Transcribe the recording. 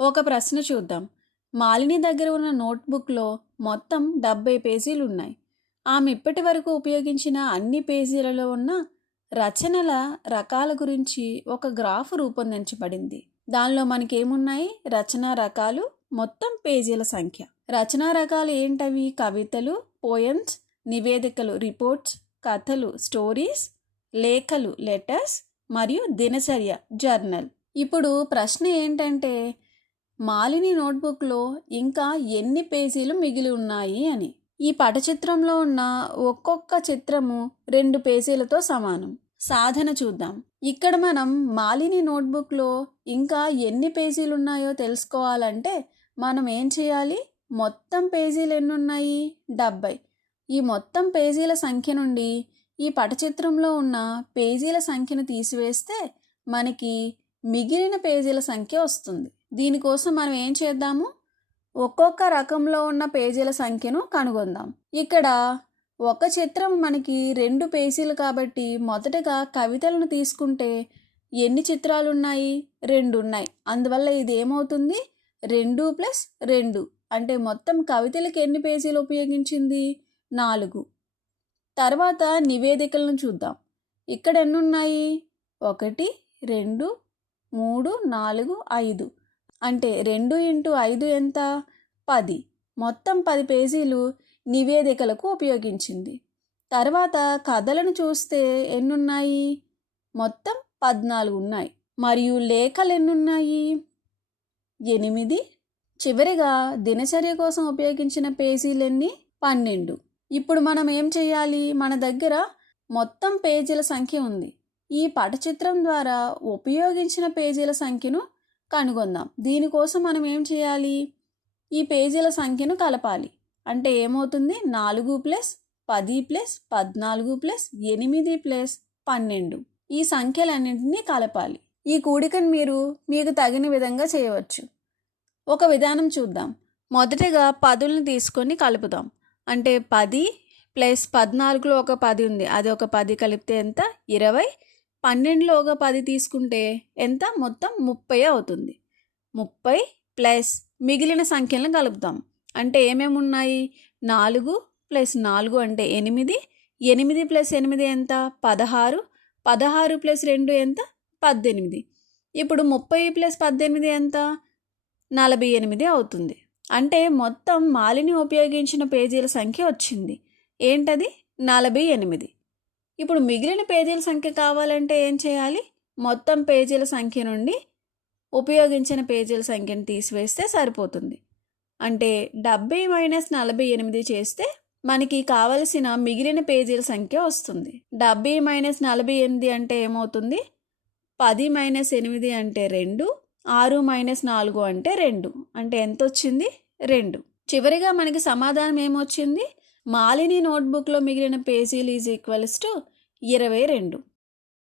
ఒక ప్రశ్న చూద్దాం. మాలిని దగ్గర ఉన్న నోట్బుక్లో మొత్తం 70 పేజీలు ఉన్నాయి. ఆమె ఇప్పటి వరకు ఉపయోగించిన అన్ని పేజీలలో ఉన్న రచనల రకాల గురించి ఒక గ్రాఫ్ రూపొందించబడింది. దానిలో మనకేమున్నాయి? రచనా రకాలు, మొత్తం పేజీల సంఖ్య. రచనా రకాలు ఏంటవి? కవితలు, పోయమ్స్, నివేదికలు, రిపోర్ట్స్, కథలు, స్టోరీస్, లేఖలు, లెటర్స్ మరియు దినచర్య, జర్నల్. ఇప్పుడు ప్రశ్న ఏంటంటే, మాలిని నోట్బుక్లో ఇంకా ఎన్ని పేజీలు మిగిలి ఉన్నాయి అని. ఈ పటచిత్రంలో ఉన్న ఒక్కొక్క చిత్రము 2 పేజీలతో సమానం. సాధన చూద్దాం. ఇక్కడ మనం మాలిని నోట్బుక్లో ఇంకా ఎన్ని పేజీలు ఉన్నాయో తెలుసుకోవాలంటే మనం ఏం చేయాలి? మొత్తం పేజీలు ఎన్ని ఉన్నాయి? 70. ఈ మొత్తం పేజీల సంఖ్య నుండి ఈ పటచిత్రంలో ఉన్న పేజీల సంఖ్యను తీసివేస్తే మనకి మిగిలిన పేజీల సంఖ్య వస్తుంది. దీనికోసం మనం ఏం చేద్దాము? ఒక్కొక్క రకంలో ఉన్న పేజీల సంఖ్యను కనుగొందాం. ఇక్కడ ఒక చిత్రం మనకి 2 పేజీలు కాబట్టి మొదటగా కవితలను తీసుకుంటే ఎన్ని చిత్రాలు ఉన్నాయి? 2 ఉన్నాయి. అందువల్ల ఇది ఏమవుతుంది? 2 + 2 అంటే మొత్తం కవితలకు ఎన్ని పేజీలు ఉపయోగించింది? 4. తర్వాత నివేదికలను చూద్దాం. ఇక్కడ ఎన్ని ఉన్నాయి? 1, 2, 3, 4, 5 అంటే 2 × 5 ఎంత? 10. మొత్తం 10 పేజీలు నివేదికలకు ఉపయోగించింది. తర్వాత కథలను చూస్తే ఎన్నున్నాయి? మొత్తం 14 ఉన్నాయి. మరియు లేఖలు ఎన్నున్నాయి? 8. చివరిగా దినచర్య కోసం ఉపయోగించిన పేజీలు ఎన్ని? 12. ఇప్పుడు మనం ఏం చేయాలి? మన దగ్గర మొత్తం పేజీల సంఖ్య ఉంది. ఈ పటచిత్రం ద్వారా ఉపయోగించిన పేజీల సంఖ్యను కనుగొందాం. దీనికోసం మనం ఏం చేయాలి? ఈ పేజీల సంఖ్యను కలపాలి. అంటే ఏమవుతుంది? 4 + 10 + 14 + 8 + 12. ఈ సంఖ్యలన్నింటినీ కలపాలి. ఈ కూడికను మీకు తగిన విధంగా చేయవచ్చు. ఒక విధానం చూద్దాం. మొదటగా 10ని తీసుకొని కలుపుదాం. అంటే 10 + 14లో ఒక 10 ఉంది, అది ఒక 10 కలిపితే ఎంత? 20. 12లో ఒక 10 తీసుకుంటే ఎంత? మొత్తం 30 అవుతుంది. 30 ప్లస్ మిగిలిన సంఖ్యలను కలుపుతాం. అంటే ఏమేమి ఉన్నాయి? 4 + 4 అంటే 8. 8 + 8 ఎంత? 16. 16 + 2 ఎంత? 18. ఇప్పుడు 30 + 18 ఎంత? 48 అవుతుంది. అంటే మొత్తం మాలిని ఉపయోగించిన పేజీల సంఖ్య వచ్చింది. ఏంటది? 48. ఇప్పుడు మిగిలిన పేజీల సంఖ్య కావాలంటే ఏం చేయాలి? మొత్తం పేజీల సంఖ్య నుండి ఉపయోగించిన పేజీల సంఖ్యను తీసివేస్తే సరిపోతుంది. అంటే 70 - 48 చేస్తే మనకి కావలసిన మిగిలిన పేజీల సంఖ్య వస్తుంది. 70 - 48 అంటే ఏమవుతుంది? 10 - 8 అంటే 2. 6 - 4 అంటే 2. అంటే ఎంత వచ్చింది? 2. చివరిగా మనకి సమాధానం ఏమొచ్చింది? మాలిని నోట్బుక్లో మిగిలిన పేజీలు = 22.